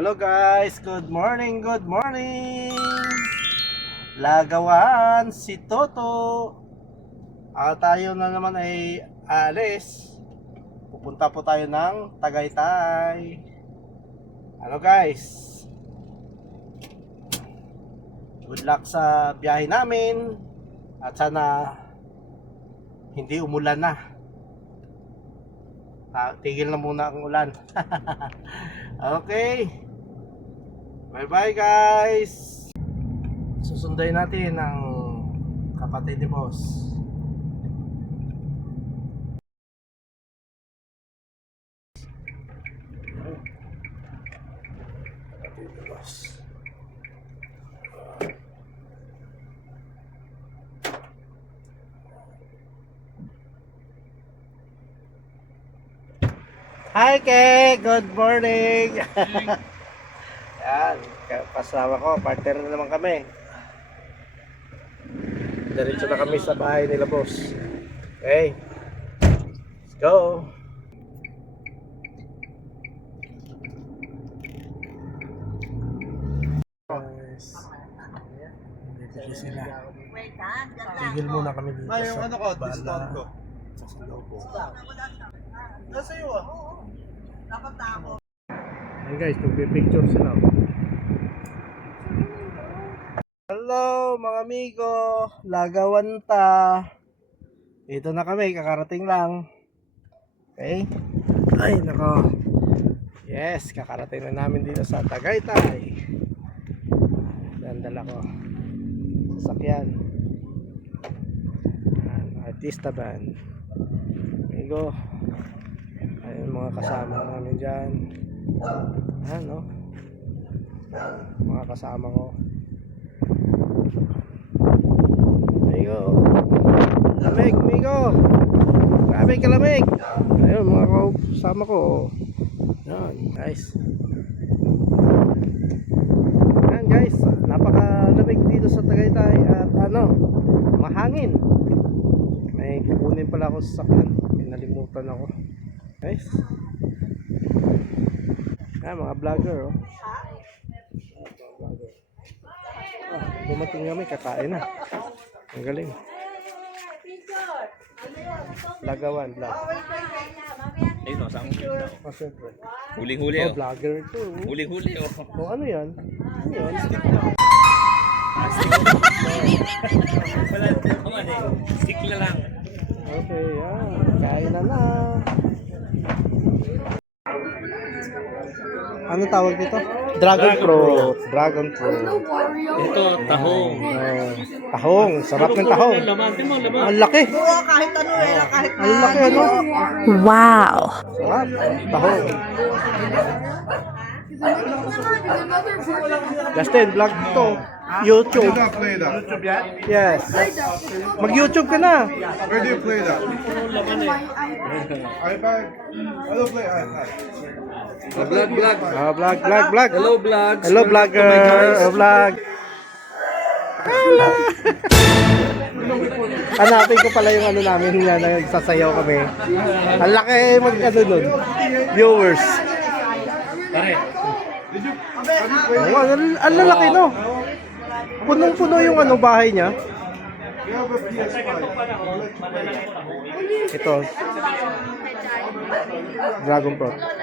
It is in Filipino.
Hello guys, good morning, good morning. Lagawan si Toto. Tayo na naman ay aalis. Pupunta po tayo ng Tagaytay. Ano guys? Good luck sa biyahe namin. At sana hindi umulan na. Tigil na muna ang ulan. Okay. Bye bye guys. Susunduin natin ang kapatid ni boss. Kapatid ni boss. Hi Ke, good morning. Yan, kasama ko, partner na naman kami. Diretso na kami sa bahay nila boss. Okay, let's go. Guys, dito sila. Tigil muna kami dito sa ano ko, discount ko. sa logo. Nasa iyo ah. Dapat na ako. Hey guys, nagpipicture sila. Hello mga amigo, Lagawan ta. Dito na kami, kakarating lang. Okay? Ay nako. Yes, kakarating na namin dito sa Tagaytay. Dandala ko sasakyan. Artista band. Amigo, ayun mga kasama namin dyan. Ano? Mga kasama ko. Amigo, lamig, amigo. Grabe kalamig. Ayun mga kasama ko. Yan, guys. Yan guys, napakalamig dito sa Tagaytay. At ano, mahangin. May kukunin pala ako sa sakyan. Nalimutan ako. Guys. Mga vlogger oh. Dumating kami, kakain na. Ang galing. Lagawan, vlog. Ayun, nasa akong video. Oh, siyempre. Huling-huli Oh, oh. vlogger to. Huling-huli oh. Oh, ano yan? Ano yan? Wala, naman eh. Sikla lang. Okay, yan. Kain na na. Ano tawag dito? Dragon fruit. Dragon fruit. Ito, tahong. Tahong. Sarap ng tahong. Ang laki. Kahit ano eh, kahit Ang laki ano? Wow! Sarap. Tahong. Justin, vlog to. YouTube. play that? YouTube yan? Yes. Mag-YouTube ka na. Where do you play that? iPad? I don't play iPad. Vlog. Vlog. Hello, vlogs. Hello, vlogger. Vlog. Hanapin ko pala yung ano namin na nagsasayaw kami. Ang laki mag ano nun. Viewers. Pare. Oh, ang lalaki no. Punong-puno yung ano bahay niya. We have a PS5. Ito. Dragon Fruit.